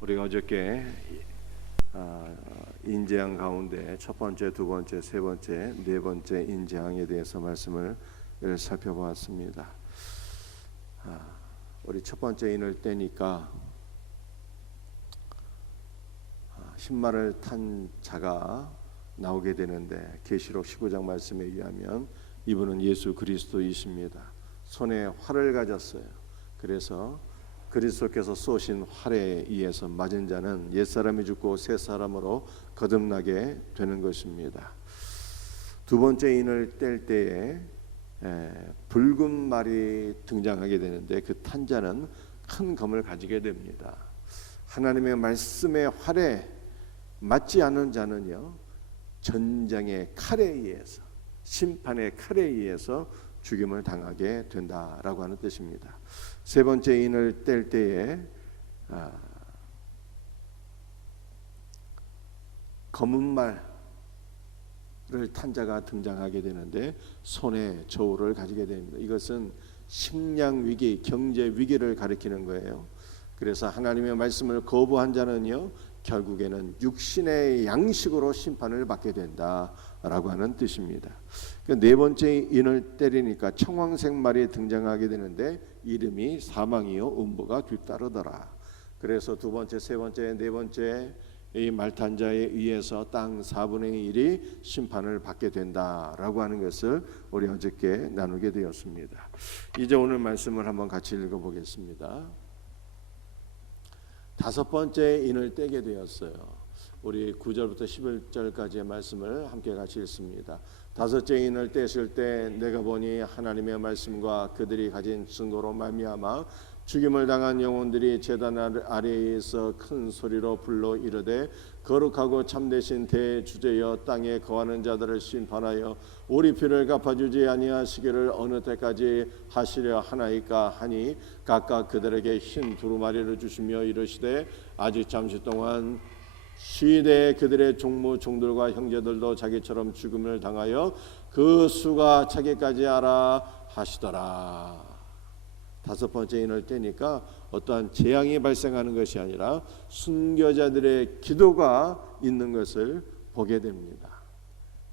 우리가 어저께 인재항 가운데 첫 번째, 두 번째, 세 번째, 네 번째 인재항에 대해서 말씀을 살펴보았습니다. 우리 첫 번째 인을 떼니까 신발을 탄 자가 나오게 되는데, 계시록 15장 말씀에 의하면 이분은 예수 그리스도이십니다. 손에 활을 가졌어요. 그래서 그리스도께서 쏘신 활에 의해서 맞은 자는 옛사람이 죽고 새사람으로 거듭나게 되는 것입니다. 두 번째 인을 뗄 때에 붉은 말이 등장하게 되는데, 그 탄 자는 큰 검을 가지게 됩니다. 하나님의 말씀의 활에 맞지 않은 자는요, 전장의 칼에 의해서, 심판의 칼에 의해서 죽임을 당하게 된다라고 하는 뜻입니다. 세 번째 인을 뗄 때에 검은 말을 탄 자가 등장하게 되는데, 손에 저울을 가지게 됩니다. 이것은 식량 위기, 경제 위기를 가리키는 거예요. 그래서 하나님의 말씀을 거부한 자는요, 결국에는 육신의 양식으로 심판을 받게 된다라고 하는 뜻입니다. 네 번째 인을 때리니까 청황색 말이 등장하게 되는데, 이름이 사망이요 음부가 뒤따르더라. 그래서 두 번째, 세 번째, 네 번째 이 말탄 자에 의해서 땅 4분의 1이 심판을 받게 된다라고 하는 것을 우리 어저께 나누게 되었습니다. 이제 오늘 말씀을 한번 같이 읽어보겠습니다. 다섯 번째 인을 떼게 되었어요. 우리 9절부터 11절까지의 말씀을 함께 같이 읽습니다. 다섯째 인을 떼실 때 내가 보니 하나님의 말씀과 그들이 가진 증거로 말미암아 죽임을 당한 영혼들이 제단 아래에서 큰 소리로 불러 이르되, 거룩하고 참되신 대주제여 땅에 거하는 자들을 심판하여 우리 피를 갚아주지 아니하시기를 어느 때까지 하시려 하나이까 하니, 각각 그들에게 흰 두루마리를 주시며 이르시되, 아직 잠시 동안 시대 그들의 종무 종들과 형제들도 자기처럼 죽음을 당하여 그 수가 차기까지 알아 하시더라. 다섯 번째 인을 떼니까 어떠한 재앙이 발생하는 것이 아니라 순교자들의 기도가 있는 것을 보게 됩니다.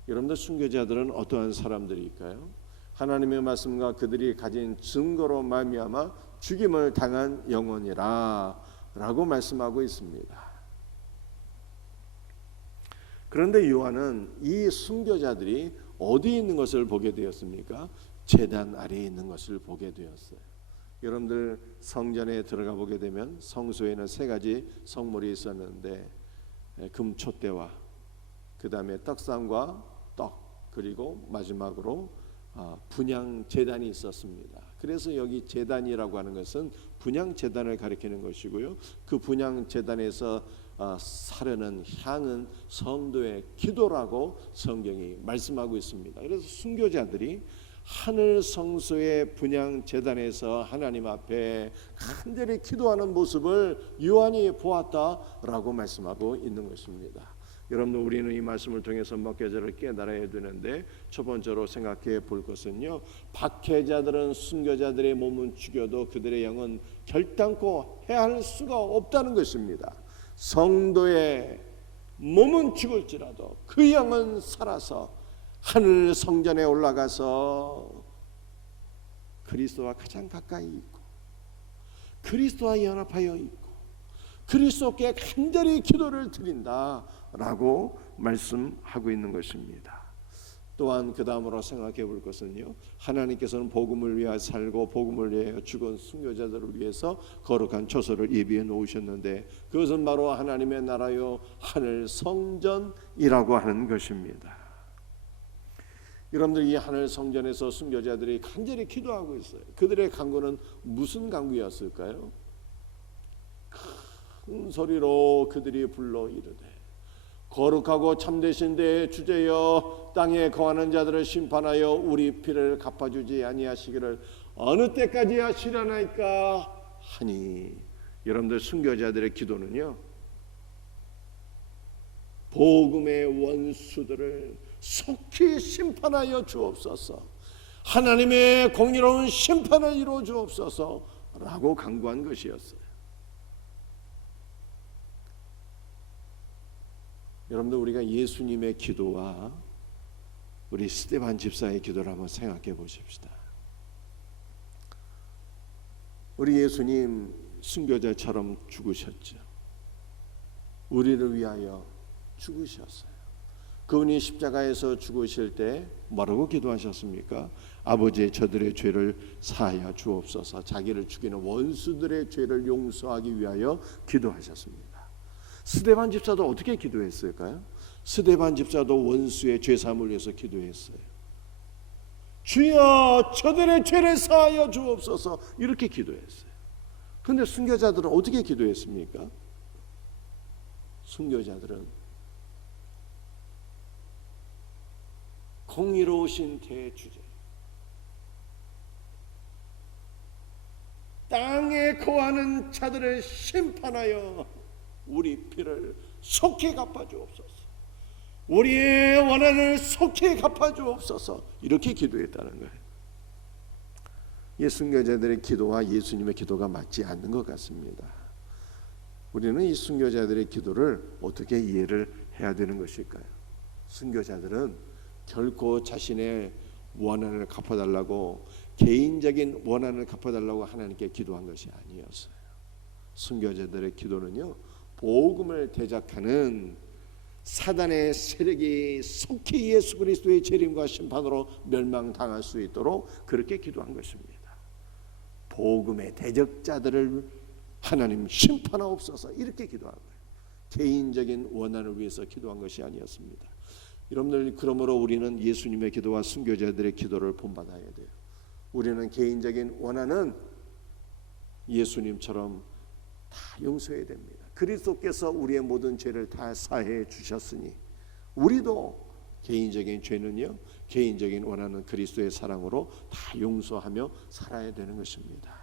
여러분들, 순교자들은 어떠한 사람들일까요? 하나님의 말씀과 그들이 가진 증거로 말미암아 죽임을 당한 영혼이라 라고 말씀하고 있습니다. 그런데 요한은 이 순교자들이 어디에 있는 것을 보게 되었습니까? 제단 아래에 있는 것을 보게 되었어요. 여러분들, 성전에 들어가 보게 되면 성소에는 세 가지 성물이 있었는데, 금촛대와 그 다음에 떡상과 떡, 그리고 마지막으로 분향 제단이 있었습니다. 그래서 여기 제단이라고 하는 것은 분향 제단을 가리키는 것이고요, 그 분향 제단에서 사르는 향은 성도의 기도라고 성경이 말씀하고 있습니다. 그래서 순교자들이 하늘 성소의 분향 제단에서 하나님 앞에 간절히 기도하는 모습을 요한이 보았다라고 말씀하고 있는 것입니다. 여러분들, 우리는 이 말씀을 통해서 몇 가지를 깨달아야 되는데, 첫 번째로 생각해 볼 것은요, 박해자들은 순교자들의 몸은 죽여도 그들의 영은 결단코 해할 수가 없다는 것입니다. 성도의 몸은 죽을지라도 그 영은 살아서 하늘 성전에 올라가서 그리스도와 가장 가까이 있고, 그리스도와 연합하여 있고, 그리스도께 간절히 기도를 드린다라고 말씀하고 있는 것입니다. 또한 그 다음으로 생각해 볼 것은요, 하나님께서는 복음을 위하여 살고 복음을 위하여 죽은 순교자들을 위해서 거룩한 처소를 예비해 놓으셨는데, 그것은 바로 하나님의 나라요 하늘 성전이라고 하는 것입니다. 여러분들, 이 하늘 성전에서 순교자들이 간절히 기도하고 있어요. 그들의 간구는 무슨 간구였을까요? 큰 소리로 그들이 불러 이르되, 거룩하고 참되신 데 주제여 땅에 거하는 자들을 심판하여 우리 피를 갚아주지 아니하시기를 어느 때까지 하시려나이까 하니. 여러분들, 순교자들의 기도는요, 복음의 원수들을 속히 심판하여 주옵소서, 하나님의 공의로운 심판을 이루어 주옵소서 라고 간구한 것이었어요. 여러분들 우리가 예수님의 기도와 우리 스데반 집사의 기도를 한번 생각해 보십시다. 우리 예수님 순교자처럼 죽으셨죠. 우리를 위하여 죽으셨어요. 그분이 십자가에서 죽으실 때 뭐라고 기도하셨습니까? 아버지, 저들의 죄를 사하여 주옵소서. 자기를 죽이는 원수들의 죄를 용서하기 위하여 기도하셨습니다. 스데반 집사도 어떻게 기도했을까요? 스데반 집사도 원수의 죄 사함을 위해서 기도했어요. 주여, 저들의 죄를 사하여 주옵소서. 이렇게 기도했어요. 그런데 순교자들은 어떻게 기도했습니까? 순교자들은 공의로우신 대주제, 땅에 거하는 자들을 심판하여 우리 피를 속히 갚아주옵소서. 우리의 원한을 속히 갚아주옵소서. 이렇게 기도했다는 거예요. 순교자들의 기도와 예수님의 기도가 맞지 않는 것 같습니다. 우리는 이 순교자들의 기도를 어떻게 이해를 해야 되는 것일까요? 순교자들은 결코 자신의 원한을 갚아달라고, 개인적인 원한을 갚아달라고 하나님께 기도한 것이 아니었어요. 순교자들의 기도는요, 복음을 대적하는 사단의 세력이 속히 예수 그리스도의 재림과 심판으로 멸망당할 수 있도록 그렇게 기도한 것입니다. 복음의 대적자들을 하나님 심판하옵소서, 이렇게 기도한 거예요. 개인적인 원한을 위해서 기도한 것이 아니었습니다. 여러분들, 그러므로 우리는 예수님의 기도와 순교자들의 기도를 본받아야 돼요. 우리는 개인적인 원한은 예수님처럼 다 용서해야 됩니다. 그리스도께서 우리의 모든 죄를 다 사해 주셨으니 우리도 개인적인 죄는요, 개인적인 원한은 그리스도의 사랑으로 다 용서하며 살아야 되는 것입니다.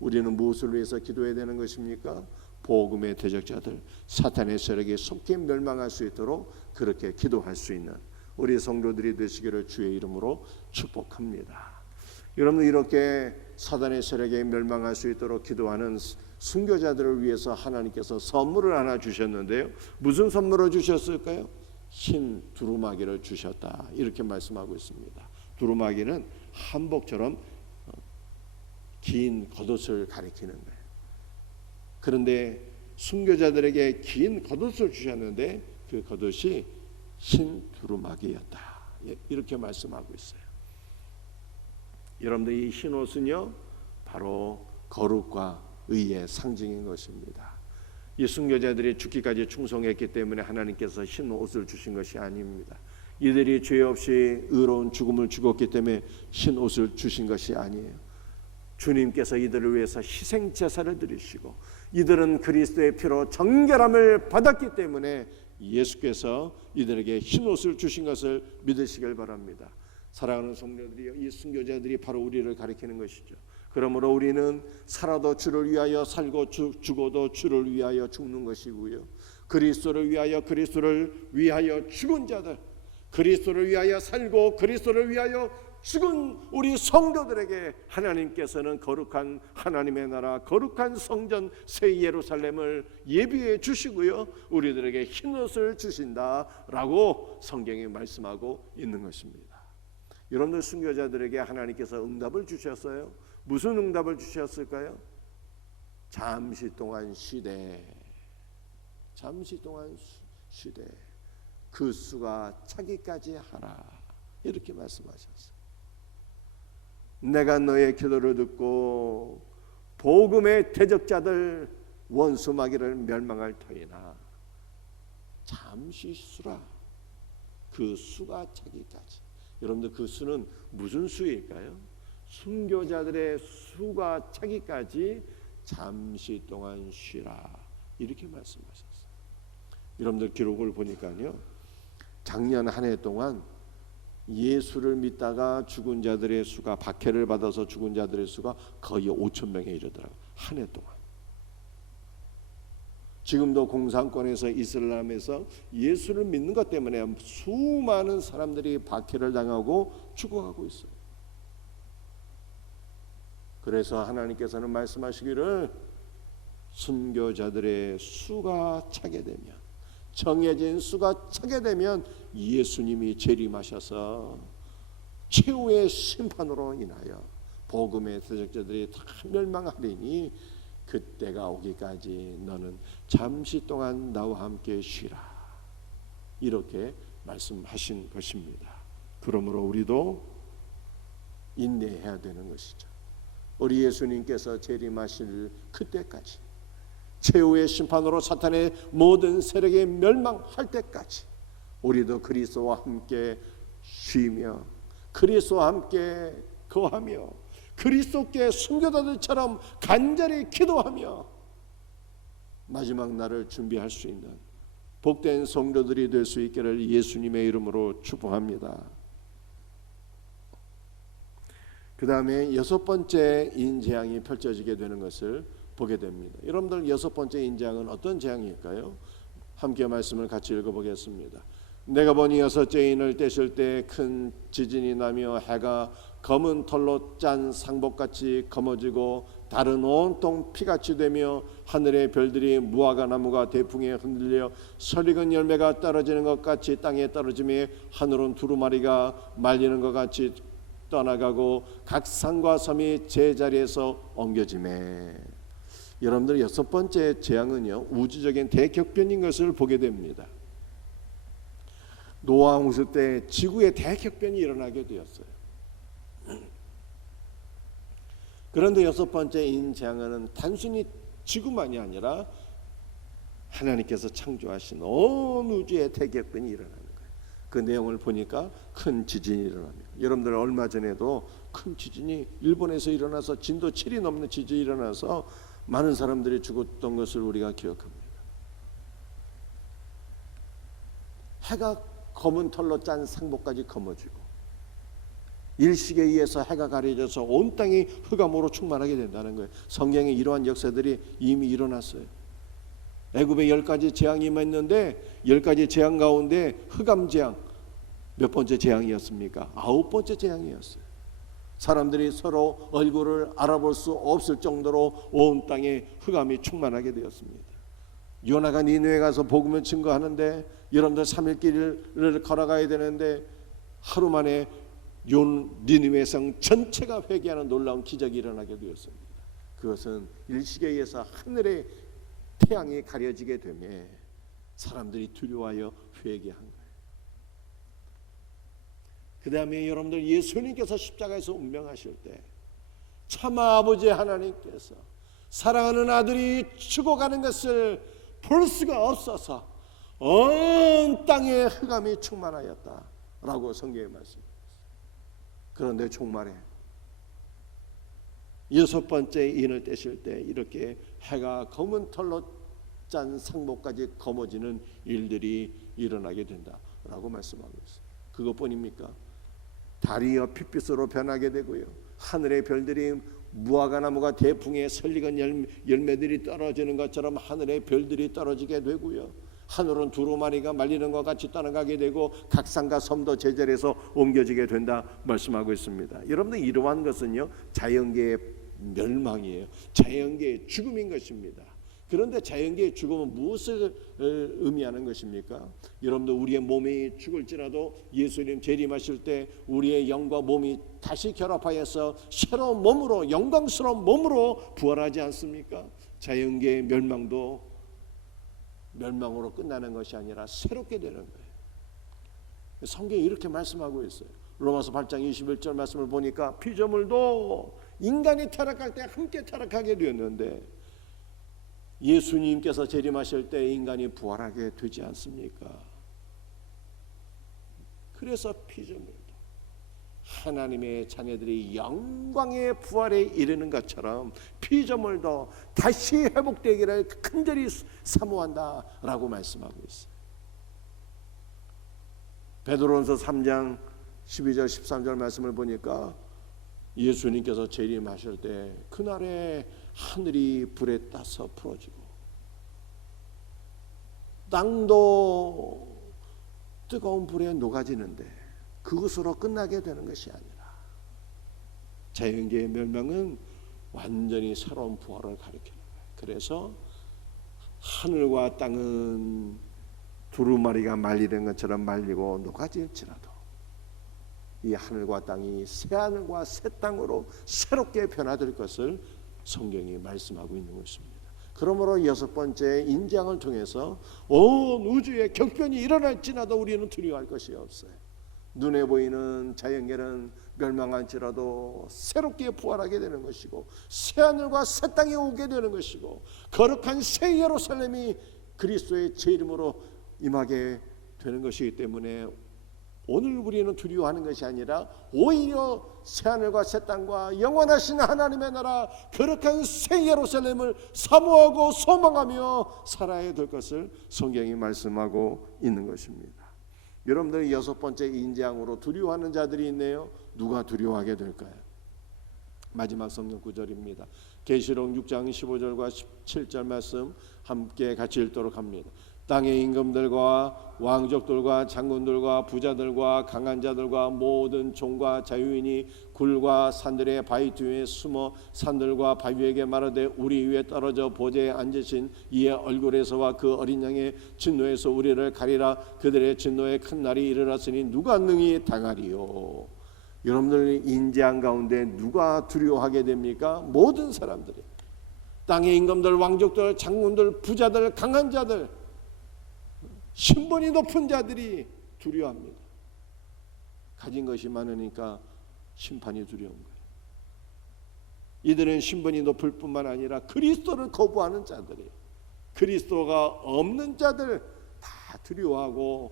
우리는 무엇을 위해서 기도해야 되는 것입니까? 복음의 대적자들, 사탄의 세력에 속히 멸망할 수 있도록 그렇게 기도할 수 있는 우리 성도들이 되시기를 주의 이름으로 축복합니다. 여러분, 이렇게 사탄의 세력에 멸망할 수 있도록 기도하는 순교자들을 위해서 하나님께서 선물을 하나 주셨는데요. 무슨 선물을 주셨을까요? 흰 두루마기를 주셨다, 이렇게 말씀하고 있습니다. 두루마기는 한복처럼 긴 겉옷을 가리키는 거예요. 그런데 순교자들에게 긴 겉옷을 주셨는데 그 겉옷이 흰 두루마기였다, 이렇게 말씀하고 있어요. 여러분들, 이 흰 옷은요, 바로 거룩과 의의 상징인 것입니다. 이 순교자들이 죽기까지 충성했기 때문에 하나님께서 흰 옷을 주신 것이 아닙니다. 이들이 죄 없이 의로운 죽음을 죽었기 때문에 흰 옷을 주신 것이 아니에요. 주님께서 이들을 위해서 희생 제사를 드리시고 이들은 그리스도의 피로 정결함을 받았기 때문에 예수께서 이들에게 흰 옷을 주신 것을 믿으시길 바랍니다. 사랑하는 성도들이여, 이 순교자들이 바로 우리를 가리키는 것이죠. 그러므로 우리는 살아도 주를 위하여 살고 죽어도 주를 위하여 죽는 것이고요, 그리스도를 위하여 죽은 자들, 그리스도를 위하여 살고 그리스도를 위하여 죽은 우리 성도들에게 하나님께서는 거룩한 하나님의 나라, 거룩한 성전 새 예루살렘을 예비해 주시고요, 우리들에게 흰옷을 주신다라고 성경이 말씀하고 있는 것입니다. 여러분들, 순교자들에게 하나님께서 응답을 주셨어요. 무슨 응답을 주셨을까요? 잠시 동안 쉬되, 잠시 동안 쉬되 그 수가 차기까지 하라, 이렇게 말씀하셨어요. 내가 너의 기도를 듣고 복음의 대적자들 원수 마귀를 멸망할 터이나 잠시 쉬라, 그 수가 차기까지. 여러분들, 그 수는 무슨 수일까요? 순교자들의 수가 차기까지 잠시 동안 쉬라, 이렇게 말씀하셨어요. 여러분들, 기록을 보니까요, 작년 한 해 동안 예수를 믿다가 죽은 자들의 수가, 박해를 받아서 죽은 자들의 수가 거의 5천 명에 이르더라고요. 한 해 동안. 지금도 공산권에서, 이슬람에서 예수를 믿는 것 때문에 수많은 사람들이 박해를 당하고 죽어가고 있어요. 그래서 하나님께서는 말씀하시기를 순교자들의 수가 차게 되면 정해진 수가 차게 되면 예수님이 재림하셔서 최후의 심판으로 인하여 복음의 대적자들이 다 멸망하리니 그때가 오기까지 너는 잠시 동안 나와 함께 쉬라, 이렇게 말씀하신 것입니다. 그러므로 우리도 인내해야 되는 것이죠. 우리 예수님께서 재림하실 그때까지, 최후의 심판으로 사탄의 모든 세력이 멸망할 때까지 우리도 그리스도와 함께 쉬며 그리스도와 함께 거하며 그리스도께 순교자들처럼 간절히 기도하며 마지막 날을 준비할 수 있는 복된 성도들이 될 수 있기를 예수님의 이름으로 축복합니다. 그 다음에 여섯 번째 인재앙이 펼쳐지게 되는 것을 보게 됩니다. 여러분들 여섯 번째 인재앙은 어떤 재앙일까요? 함께 말씀을 같이 읽어보겠습니다. 내가 보니 여섯째 인을 떼실 때 큰 지진이 나며 해가 검은 털로 짠 상복같이 검어지고 달은 온통 피같이 되며 하늘의 별들이 무화과 나무가 대풍에 흔들려 설익은 열매가 떨어지는 것 같이 땅에 떨어지며 하늘은 두루마리가 말리는 것 같이 떠나가고 각 산과 섬이 제자리에서 옮겨지매. 여러분들 여섯 번째 재앙은요, 우주적인 대격변인 것을 보게 됩니다. 노아 홍수 때 지구에 대격변이 일어나게 되었어요. 그런데 여섯 번째 인재앙은 단순히 지구만이 아니라 하나님께서 창조하신 온 우주의 대격변이 일어나는 거예요. 그 내용을 보니까 큰 지진이 일어납니다. 여러분들 얼마 전에도 큰 지진이 일본에서 일어나서 진도 7이 넘는 지진이 일어나서 많은 사람들이 죽었던 것을 우리가 기억합니다. 해가 검은 털로 짠 상복까지 검어지고 일식에 의해서 해가 가려져서 온 땅이 흑암으로 충만하게 된다는 거예요. 성경에 이러한 역사들이 이미 일어났어요. 애굽에 10가지 재앙이 임했는데 10가지 재앙 가운데 흑암 재앙 몇 번째 재앙이었습니까? 9번째 재앙이었어요. 사람들이 서로 얼굴을 알아볼 수 없을 정도로 온 땅에 흑암이 충만하게 되었습니다. 요나가 니느웨에 가서 복음을 증거하는데 여러분들 3일 길을 걸어가야 되는데 하루 만에 니느웨 성 전체가 회개하는 놀라운 기적이 일어나게 되었습니다. 그것은 일식에 의해서 하늘의 태양이 가려지게 되며 사람들이 두려워하여 회개한 거예요. 그 다음에 여러분들 예수님께서 십자가에서 운명하실 때 차마 아버지 하나님께서 사랑하는 아들이 죽어가는 것을 볼 수가 없어서 온 땅에 흑암이 충만하였다라고 성경에 말씀합니다. 그런데 종말에 여섯 번째 인을 떼실 때 이렇게 해가 검은 털로 짠 상복까지 검어지는 일들이 일어나게 된다라고 말씀하고 있어요. 그것뿐입니까? 달이여 핏빛으로 변하게 되고요, 하늘의 별들이 무화과 나무가 대풍에 설익은 열매들이 떨어지는 것처럼 하늘의 별들이 떨어지게 되고요, 하늘은 두루마리가 말리는 것 같이 떠나가게 되고 각 산과 섬도 제자리에서 옮겨지게 된다 말씀하고 있습니다. 여러분들 이러한 것은요, 자연계의 멸망이에요. 자연계의 죽음인 것입니다. 그런데 자연계의 죽음은 무엇을 의미하는 것입니까? 여러분들 우리의 몸이 죽을지라도 예수님 재림하실 때 우리의 영과 몸이 다시 결합하여서 새로운 몸으로, 영광스러운 몸으로 부활하지 않습니까? 자연계의 멸망도 멸망으로 끝나는 것이 아니라 새롭게 되는 거예요. 성경이 이렇게 말씀하고 있어요. 로마서 8장 21절 말씀을 보니까 피조물도 인간이 타락할 때 함께 타락하게 되었는데 예수님께서 재림하실 때 인간이 부활하게 되지 않습니까? 그래서 피조물도 하나님의 자녀들이 영광의 부활에 이르는 것처럼 피조물도 다시 회복되기를 간절히 사모한다라고 말씀하고 있어요. 베드로전서 3장 12절 13절 말씀을 보니까 예수님께서 재림하실 때 그날에 하늘이 불에 타서 풀어지고 땅도 뜨거운 불에 녹아지는데 그것으로 끝나게 되는 것이 아니라 자연계의 멸망은 완전히 새로운 부활을 가리키는 거예요. 그래서 하늘과 땅은 두루마리가 말리는 것처럼 말리고 녹아질지라도 이 하늘과 땅이 새 하늘과 새 땅으로 새롭게 변화될 것을 성경이 말씀하고 있는 것입니다. 그러므로 여섯 번째 인장을 통해서 온 우주에 격변이 일어날지라도 우리는 두려워할 것이 없어요. 눈에 보이는 자연계는 멸망할지라도 새롭게 부활하게 되는 것이고 새 하늘과 새 땅이 오게 되는 것이고 거룩한 새 예루살렘이 그리스도의 제 이름으로 임하게 되는 것이기 때문에 오늘 우리는 두려워하는 것이 아니라 오히려 새하늘과 새 땅과 영원하신 하나님의 나라 거룩한 새 예루살렘을 사모하고 소망하며 살아야 될 것을 성경이 말씀하고 있는 것입니다. 여러분들이 여섯 번째 인재앙으로 두려워하는 자들이 있네요. 누가 두려워하게 될까요? 마지막 성경 구절입니다. 계시록 6장 15절과 17절 말씀 함께 같이 읽도록 합니다. 땅의 임금들과 왕족들과 장군들과 부자들과 강한 자들과 모든 종과 자유인이 굴과 산들의 바위 뒤에 숨어 산들과 바위에게 말하되 우리 위에 떨어져 보좌에 앉으신 이의 얼굴에서와 그 어린 양의 진노에서 우리를 가리라. 그들의 진노의 큰 날이 이르렀으니 누가 능히 당하리요. 여러분들 인재한 가운데 누가 두려워하게 됩니까? 모든 사람들이, 땅의 임금들, 왕족들, 장군들, 부자들, 강한 자들, 신분이 높은 자들이 두려워합니다. 가진 것이 많으니까 심판이 두려운 거예요. 이들은 신분이 높을 뿐만 아니라 그리스도를 거부하는 자들이에요. 그리스도가 없는 자들 다 두려워하고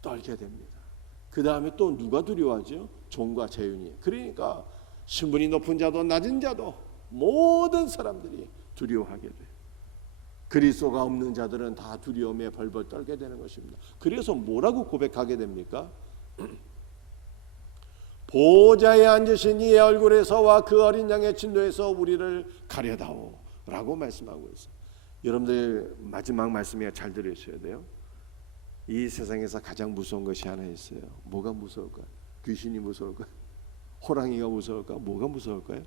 떨게 됩니다. 그 다음에 또 누가 두려워하죠? 종과 자유인이. 그러니까 신분이 높은 자도 낮은 자도 모든 사람들이 두려워하게 돼요. 그리스도가 없는 자들은 다 두려움에 벌벌 떨게 되는 것입니다. 그래서 뭐라고 고백하게 됩니까? 보좌에 앉으신 이의 얼굴에서와 그 어린 양의 진노에서 우리를 가려다오 라고 말씀하고 있어요. 여러분들 마지막 말씀에 잘 들으셔야 돼요. 이 세상에서 가장 무서운 것이 하나 있어요. 뭐가 무서울까요? 귀신이 무서울까요? 호랑이가 무서울까요? 뭐가 무서울까요?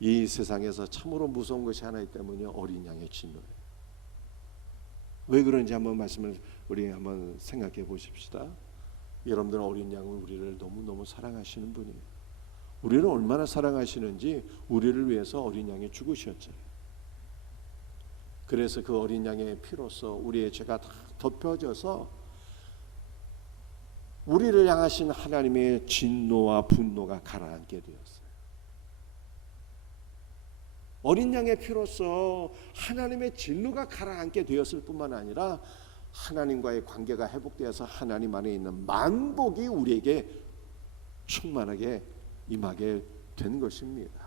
이 세상에서 참으로 무서운 것이 하나 있기 때문에 어린 양의 진노예요. 왜 그런지 한번 말씀을 우리 한번 생각해 보십시다. 여러분들은 어린 양은 우리를 너무너무 사랑하시는 분이에요. 우리를 얼마나 사랑하시는지 우리를 위해서 어린 양이 죽으셨잖아요. 그래서 그 어린 양의 피로써 우리의 죄가 다 덮여져서 우리를 향하신 하나님의 진노와 분노가 가라앉게 되었어요. 어린 양의 피로써 하나님의 진노가 가라앉게 되었을 뿐만 아니라 하나님과의 관계가 회복되어서 하나님 안에 있는 만복이 우리에게 충만하게 임하게 된 것입니다.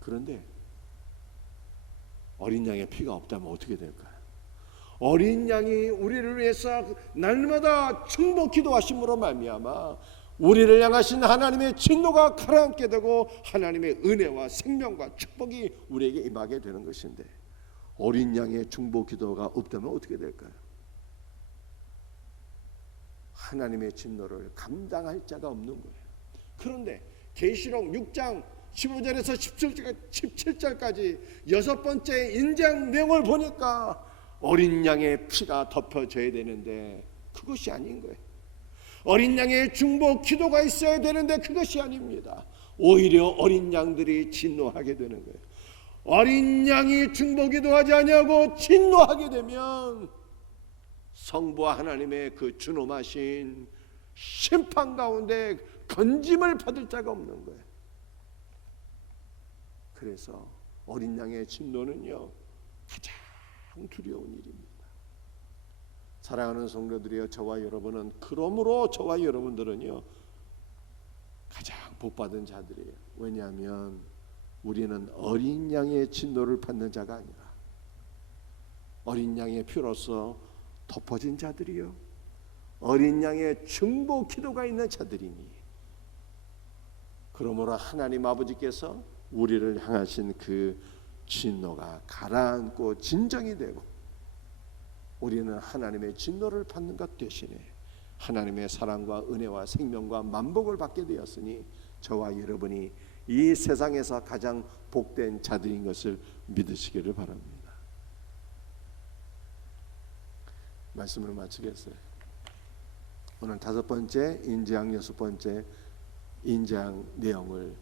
그런데 어린 양의 피가 없다면 어떻게 될까요? 어린 양이 우리를 위해서 날마다 충복 기도하심으로 말미암아 우리를 향하신 하나님의 진노가 가라앉게 되고 하나님의 은혜와 생명과 축복이 우리에게 임하게 되는 것인데 어린 양의 중보 기도가 없다면 어떻게 될까요? 하나님의 진노를 감당할 자가 없는 거예요. 그런데 계시록 6장 15절에서 17절까지 여섯 번째 인장 내용을 보니까 어린 양의 피가 덮여져야 되는데 그것이 아닌 거예요. 어린 양의 중보 기도가 있어야 되는데 그것이 아닙니다. 오히려 어린 양들이 진노하게 되는 거예요. 어린 양이 중보 기도하지 아니하고 진노하게 되면 성부와 하나님의 그 준엄하신 심판 가운데 건짐을 받을 자가 없는 거예요. 그래서 어린 양의 진노는요 가장 두려운 일입니다. 사랑하는 성도들이여, 저와 여러분은 그러므로 저와 여러분들은요 가장 복받은 자들이에요. 왜냐하면 우리는 어린 양의 진노를 받는 자가 아니라 어린 양의 피로서 덮어진 자들이요 어린 양의 중보 기도가 있는 자들이니 그러므로 하나님 아버지께서 우리를 향하신 그 진노가 가라앉고 진정이 되고 우리는 하나님의 진노를 받는 것 대신에 하나님의 사랑과 은혜와 생명과 만복을 받게 되었으니 저와 여러분이 이 세상에서 가장 복된 자들인 것을 믿으시기를 바랍니다. 말씀을 마치겠어요. 오늘 5번째 인재학, 6번째 인재학 내용을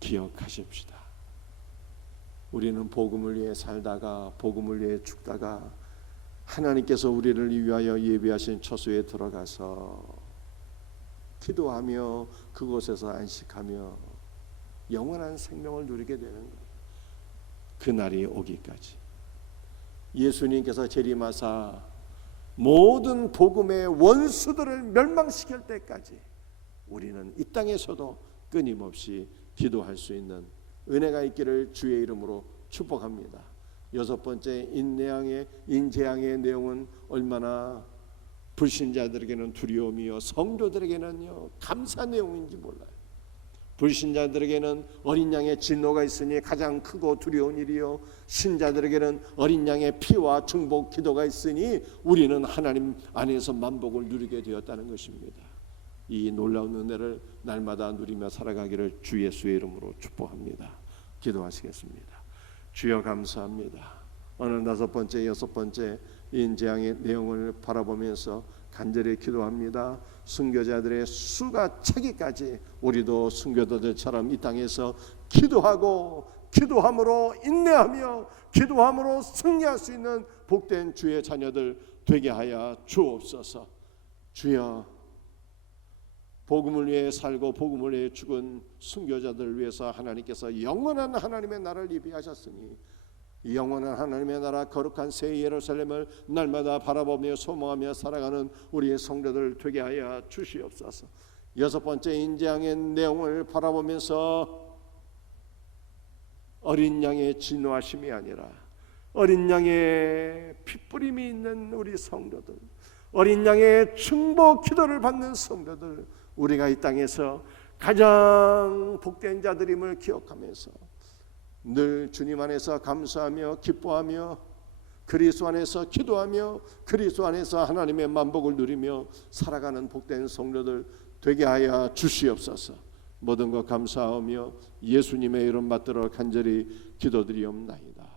기억하십시다. 우리는 복음을 위해 살다가 복음을 위해 죽다가 하나님께서 우리를 위하여 예비하신 처소에 들어가서 기도하며 그곳에서 안식하며 영원한 생명을 누리게 되는 것. 그 날이 오기까지 예수님께서 재림하사 모든 복음의 원수들을 멸망시킬 때까지 우리는 이 땅에서도 끊임없이 기도할 수 있는 은혜가 있기를 주의 이름으로 축복합니다. 6번째 인재양의 내용은 얼마나 불신자들에게는 두려움이요 성도들에게는요 감사 내용인지 몰라요. 불신자들에게는 어린 양의 진노가 있으니 가장 크고 두려운 일이요, 신자들에게는 어린 양의 피와 중복 기도가 있으니 우리는 하나님 안에서 만복을 누리게 되었다는 것입니다. 이 놀라운 은혜를 날마다 누리며 살아가기를 주 예수의 이름으로 축복합니다. 기도하시겠습니다. 주여 감사합니다. 오늘 5번째, 6번째 인재양의 내용을 바라보면서 간절히 기도합니다. 순교자들의 수가 차기까지 우리도 순교자들처럼 이 땅에서 기도하고 기도함으로 인내하며 기도함으로 승리할 수 있는 복된 주의 자녀들 되게 하여 주옵소서. 주여, 복음을 위해 살고 복음을 위해 죽은 순교자들을 위해서 하나님께서 영원한 하나님의 나라를 예비하셨으니 이 영원한 하나님의 나라 거룩한 새 예루살렘을 날마다 바라보며 소망하며 살아가는 우리의 성도들 되게 하여 주시옵소서. 6번째 인재양의 내용을 바라보면서 어린 양의 진노하심이 아니라 어린 양의 핏부림이 있는 우리 성도들, 어린 양의 중보 기도를 받는 성도들, 우리가 이 땅에서 가장 복된 자들임을 기억하면서 늘 주님 안에서 감사하며 기뻐하며 그리스도 안에서 기도하며 그리스도 안에서 하나님의 만복을 누리며 살아가는 복된 성도들 되게 하여 주시옵소서. 모든 것 감사하며 예수님의 이름 받들어 간절히 기도드리옵나이다.